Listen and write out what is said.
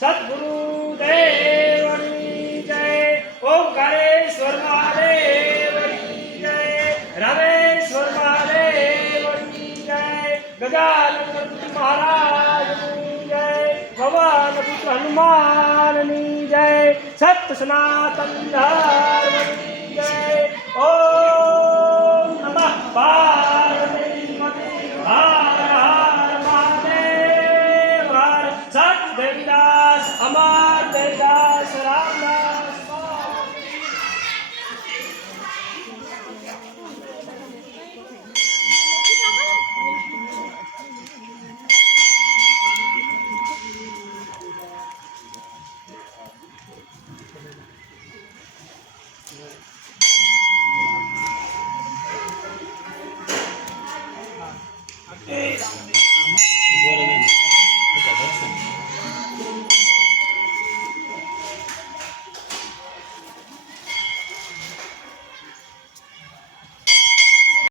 सतगुरु देव जय। ओम करे स्वर्गारे जय। रवे स्वर्गारे जय। गजाल महाराज जय। भगवान हनुमान जय। सत सनातन धर्म Yeah. Hey.